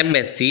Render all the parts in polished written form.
MSc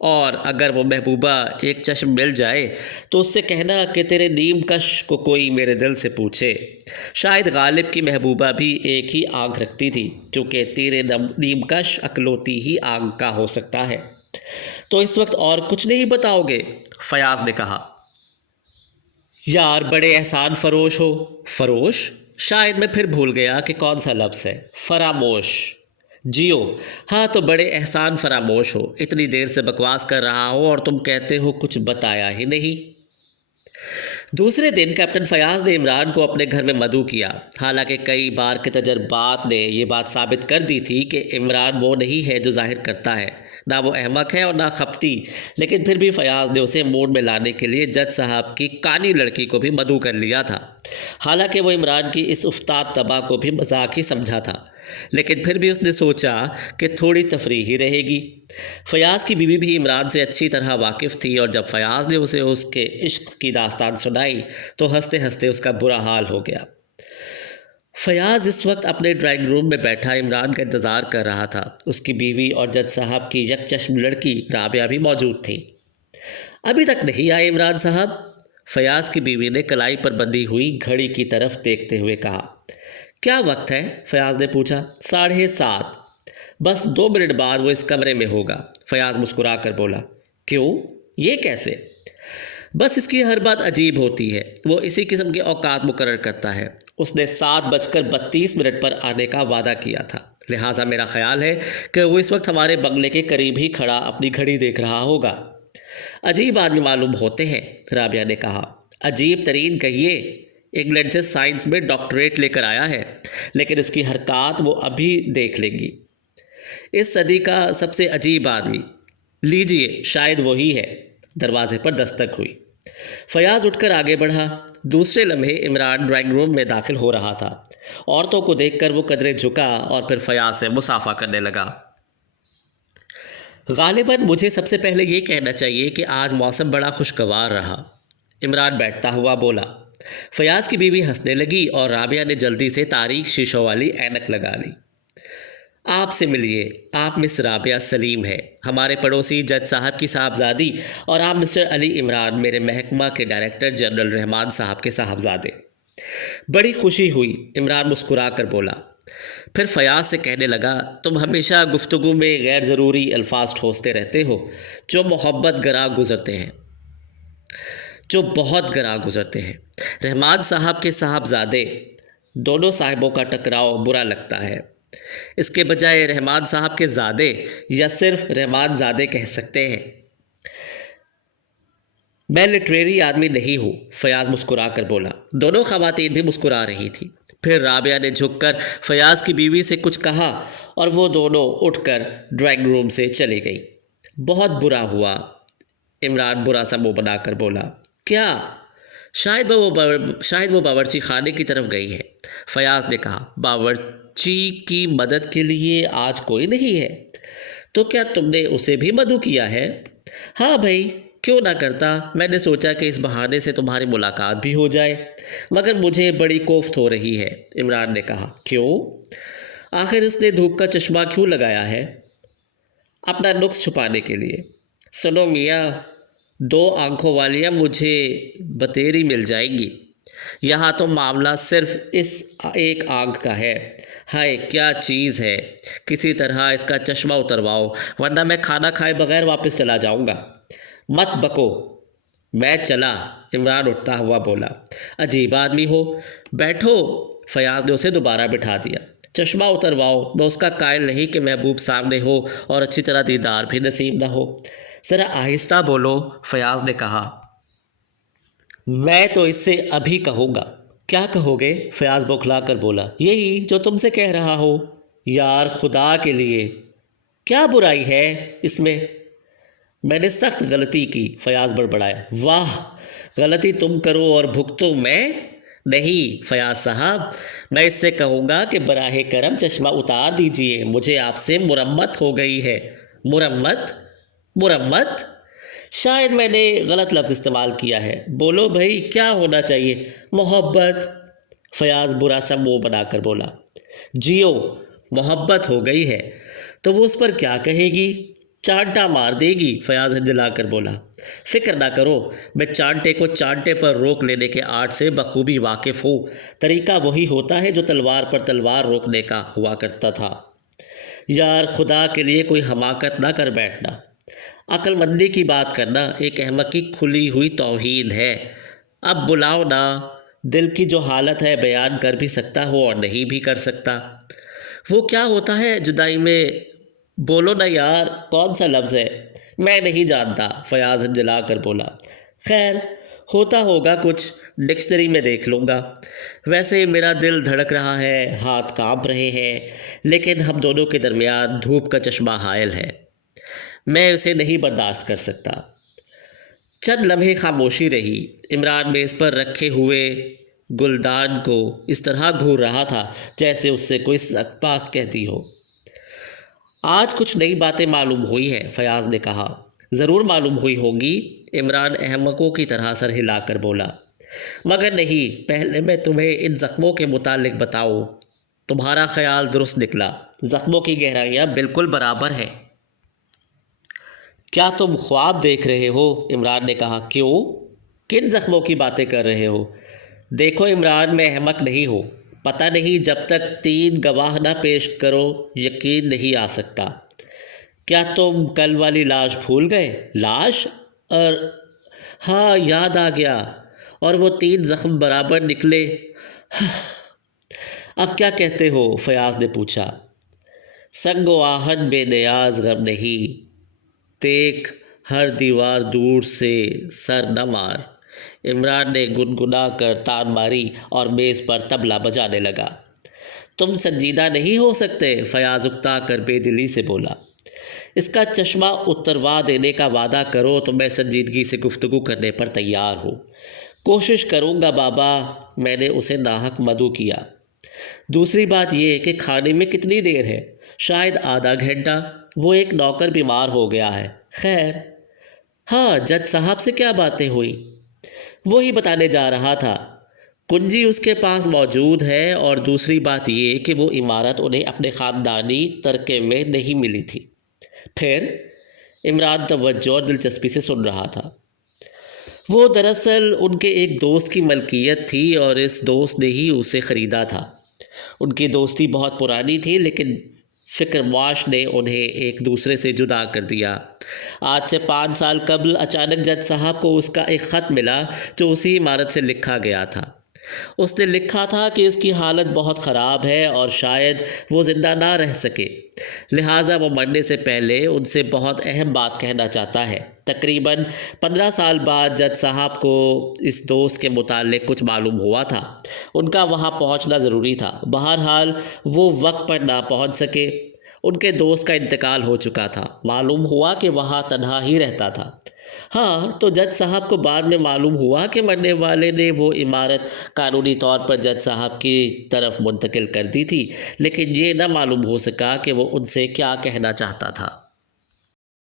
اور اگر وہ محبوبہ ایک چشم مل جائے تو اس سے کہنا کہ تیرے نیم کش کو کوئی میرے دل سے پوچھے۔ شاید غالب کی محبوبہ بھی ایک ہی آنکھ رکھتی تھی، کیونکہ تیرے نیم کش اکلوتی ہی آنکھ کا ہو سکتا ہے۔ تو اس وقت اور کچھ نہیں بتاؤ گے؟ فیاض نے کہا۔ یار بڑے احسان فروش ہو۔ فروش؟ شاید میں پھر بھول گیا کہ کون سا لفظ ہے۔ فراموش۔ جیو۔ ہاں تو بڑے احسان فراموش ہو، اتنی دیر سے بکواس کر رہا ہو اور تم کہتے ہو کچھ بتایا ہی نہیں۔ دوسرے دن کیپٹن فیاض نے عمران کو اپنے گھر میں مدعو کیا، حالانکہ کئی بار کے تجربات نے یہ بات ثابت کر دی تھی کہ عمران وہ نہیں ہے جو ظاہر کرتا ہے، نہ وہ احمق ہے اور نہ خپتی، لیکن پھر بھی فیاض نے اسے موڈ میں لانے کے لیے جج صاحب کی کانی لڑکی کو بھی مدعو کر لیا تھا۔ حالانکہ وہ عمران کی اس افتاد طبع کو بھی مذاق ہی سمجھا تھا، لیکن پھر بھی اس نے سوچا کہ تھوڑی تفریح ہی رہے گی۔ فیاض کی بیوی بھی عمران سے اچھی طرح واقف تھی، اور جب فیاض نے اسے اس کے عشق کی داستان سنائی تو ہنستے ہنستے اس کا برا حال ہو گیا۔ فیاض اس وقت اپنے ڈرائنگ روم میں بیٹھا عمران کا انتظار کر رہا تھا۔ اس کی بیوی اور جج صاحب کی یک چشم لڑکی رابعہ بھی موجود تھی۔ ابھی تک نہیں آئے عمران صاحب؟ فیاض کی بیوی نے کلائی پر بندھی ہوئی گھڑی کی طرف دیکھتے ہوئے کہا۔ کیا وقت ہے؟ فیاض نے پوچھا۔ 7:30۔ بس 2 منٹ بعد وہ اس کمرے میں ہوگا۔ فیاض مسکرا کر بولا۔ کیوں؟ یہ کیسے؟ بس اس کی ہر بات عجیب ہوتی ہے، وہ اسی قسم کے اوقات مقرر کرتا ہے۔ اس نے 7:32 پر آنے کا وعدہ کیا تھا، لہٰذا میرا خیال ہے کہ وہ اس وقت ہمارے بنگلے کے قریب ہی کھڑا اپنی گھڑی دیکھ رہا ہوگا۔ عجیب آدمی معلوم ہوتے ہیں، رابعہ نے کہا۔ عجیب ترین کہیے، انگلینڈ سے سائنس میں ڈاکٹریٹ لے کر آیا ہے، لیکن اس کی حرکات وہ ابھی دیکھ لیں گی۔ اس صدی کا سب سے عجیب آدمی، لیجئے شاید وہی ہے۔ دروازے پر دستک ہوئی۔ فیاض اٹھ کر آگے بڑھا۔ دوسرے لمحے عمران ڈرائنگ روم میں داخل ہو رہا تھا۔ عورتوں کو دیکھ کر وہ قدرے جھکا اور پھر فیاض سے مصافحہ کرنے لگا۔ غالباً مجھے سب سے پہلے یہ کہنا چاہیے کہ آج موسم بڑا خوشگوار رہا، عمران بیٹھتا ہوا بولا۔ فیاض کی بیوی ہنسنے لگی اور رابعہ نے جلدی سے تاریک شیشوں والی اینک لگا لی۔ آپ سے ملیے، آپ مس رابعہ سلیم ہے، ہمارے پڑوسی جج صاحب کی صاحبزادی، اور آپ مسٹر علی عمران، میرے محکمہ کے ڈائریکٹر جنرل رحمان صاحب کے صاحبزادے۔ بڑی خوشی ہوئی، عمران مسکرا کر بولا۔ پھر فیاض سے کہنے لگا، تم ہمیشہ گفتگو میں غیر ضروری الفاظ ٹھوستے رہتے ہو جو بہت گراں گزرتے ہیں۔ رحمان صاحب کے صاحبزادے، دونوں صاحبوں کا ٹکراؤ برا لگتا ہے۔ اس کے بجائے رحمان صاحب کے زادے یا صرف رحمان زادے کہہ سکتے ہیں۔ میں لٹریری آدمی نہیں ہوں، فیاض مسکرا کر بولا۔ دونوں خواتین بھی مسکرا رہی تھیں۔ پھر رابعہ نے جھک کر فیاض کی بیوی سے کچھ کہا اور وہ دونوں اٹھ کر ڈرائنگ روم سے چلی گئی۔ بہت برا ہوا، عمران برا سا منہ بنا کر بولا۔ کیا؟ شاید وہ باورچی خانے کی طرف گئی ہے، فیاض نے کہا۔ باورچی کی مدد کے لیے آج کوئی نہیں ہے؟ تو کیا تم نے اسے بھی مدعو کیا ہے؟ ہاں بھائی، کیوں نہ کرتا، میں نے سوچا کہ اس بہانے سے تمہاری ملاقات بھی ہو جائے، مگر مجھے بڑی کوفت ہو رہی ہے، عمران نے کہا۔ کیوں؟ آخر اس نے دھوپ کا چشمہ کیوں لگایا ہے؟ اپنا نقص چھپانے کے لیے۔ سنو میاں، 2 آنکھوں والیاں مجھے بتیری مل جائیں گی، یہاں تو معاملہ صرف اس ایک آنکھ کا ہے۔ ہائے کیا چیز ہے، کسی طرح اس کا چشمہ اترواؤ، ورنہ میں کھانا کھائے بغیر واپس چلا جاؤں گا۔ مت بکو، میں چلا، عمران اٹھتا ہوا بولا۔ عجیب آدمی ہو، بیٹھو، فیاض نے اسے دوبارہ بٹھا دیا۔ چشمہ اترواؤ، میں اس کا قائل نہیں کہ محبوب سامنے ہو اور اچھی طرح دیدار بھی نصیب نہ ہو۔ ذرا آہستہ بولو، فیاض نے کہا۔ میں تو اس سے ابھی کہوں گا۔ کیا کہو گے؟ فیاض بوکھلا کر بولا۔ یہی جو تم سے کہہ رہا ہو۔ یار خدا کے لیے، کیا برائی ہے اس میں؟ میں نے سخت غلطی کی، فیاض بڑبڑایا۔ واہ، غلطی تم کرو اور بھگتوں میں؟ نہیں فیاض صاحب، میں اس سے کہوں گا کہ براہ کرم چشمہ اتار دیجئے، مجھے آپ سے مرمت ہو گئی ہے۔ مرمت؟ شاید میں نے غلط لفظ استعمال کیا ہے، بولو بھائی کیا ہونا چاہیے؟ محبت، فیاض برا سا منہ بنا کر بولا۔ جیو، محبت ہو گئی ہے تو وہ اس پر کیا کہے گی؟ چانٹا مار دے گی، فیاض ہنجلا کر بولا۔ فکر نہ کرو، میں چانٹے کو چانٹے پر روک لینے کے آرٹ سے بخوبی واقف ہوں۔ طریقہ وہی ہوتا ہے جو تلوار پر تلوار روکنے کا ہوا کرتا تھا۔ یار خدا کے لیے کوئی حماقت نہ کر بیٹھنا۔ عقل مندی کی بات کرنا ایک احمق کی کھلی ہوئی توہین ہے۔ اب بلاؤ نا، دل کی جو حالت ہے بیان کر بھی سکتا ہو اور نہیں بھی کر سکتا۔ وہ کیا ہوتا ہے جدائی میں؟ بولو نا یار، کون سا لفظ ہے؟ میں نہیں جانتا، فیاض ہنجلا کر بولا۔ خیر، ہوتا ہوگا کچھ، ڈکشنری میں دیکھ لوں گا۔ ویسے میرا دل دھڑک رہا ہے، ہاتھ کانپ رہے ہیں، لیکن ہم دونوں کے درمیان دھوپ کا چشمہ حائل ہے، میں اسے نہیں برداشت کر سکتا۔ چند لمحے خاموشی رہی۔ عمران میز پر رکھے ہوئے گلدان کو اس طرح گھور رہا تھا جیسے اس سے کوئی سخت بات کہتی ہو۔ آج کچھ نئی باتیں معلوم ہوئی ہیں، فیاض نے کہا۔ ضرور معلوم ہوئی ہوں گی، عمران احمقوں کی طرح سر ہلا کر بولا۔ مگر نہیں، پہلے میں تمہیں ان زخموں کے متعلق بتاؤں۔ تمہارا خیال درست نکلا، زخموں کی گہرائیاں بالکل برابر ہیں۔ کیا تم خواب دیکھ رہے ہو؟ عمران نے کہا۔ کیوں؟ کن زخموں کی باتیں کر رہے ہو؟ دیکھو عمران، میں احمق نہیں ہوں۔ پتہ نہیں، جب تک 3 گواہ نہ پیش کرو یقین نہیں آ سکتا۔ کیا تم کل والی لاش بھول گئے؟ لاش؟ ہاں، یاد آ گیا، اور وہ 3 زخم برابر نکلے۔ اب کیا کہتے ہو؟ فیاض نے پوچھا۔ سنگ و آہن بے نیاز غم نہیں، دیکھ ہر دیوار دور سے سر نہ مار۔ عمران نے گنگنا کر تان ماری اور میز پر طبلہ بجانے لگا۔ تم سنجیدہ نہیں ہو سکتے، فیاض اکتا کر بے دلی سے بولا۔ اس کا چشمہ اتروا دینے کا وعدہ کرو تو میں سنجیدگی سے گفتگو کرنے پر تیار ہوں۔ کوشش کروں گا بابا، میں نے اسے ناحق مدعو کیا۔ دوسری بات یہ کہ کھانے میں کتنی دیر ہے؟ شاید آدھا گھنٹہ، وہ ایک نوکر بیمار ہو گیا ہے۔ خیر، ہاں، جج صاحب سے کیا باتیں ہوئی؟ وہی بتانے جا رہا تھا، کنجی اس کے پاس موجود ہے، اور دوسری بات یہ کہ وہ عمارت انہیں اپنے خاندانی ترکے میں نہیں ملی تھی۔ پھر؟ عمران توجہ اور دلچسپی سے سن رہا تھا۔ وہ دراصل ان کے ایک دوست کی ملکیت تھی اور اس دوست نے ہی اسے خریدا تھا۔ ان کی دوستی بہت پرانی تھی، لیکن فکر معاش نے انہیں ایک دوسرے سے جدا کر دیا۔ آج سے 5 سال قبل اچانک جج صاحب کو اس کا ایک خط ملا جو اسی عمارت سے لکھا گیا تھا۔ اس نے لکھا تھا کہ اس کی حالت بہت خراب ہے اور شاید وہ زندہ نہ رہ سکے، لہٰذا وہ مرنے سے پہلے ان سے بہت اہم بات کہنا چاہتا ہے۔ تقریباً 15 سال بعد جج صاحب کو اس دوست کے متعلق کچھ معلوم ہوا تھا۔ ان کا وہاں پہنچنا ضروری تھا۔ بہرحال وہ وقت پر نہ پہنچ سکے۔ ان کے دوست کا انتقال ہو چکا تھا۔ معلوم ہوا کہ وہاں تنہا ہی رہتا تھا۔ ہاں، تو جج صاحب کو بعد میں معلوم ہوا کہ مرنے والے نے وہ عمارت قانونی طور پر جج صاحب کی طرف منتقل کر دی تھی، لیکن یہ نہ معلوم ہو سکا کہ وہ ان سے کیا کہنا چاہتا تھا۔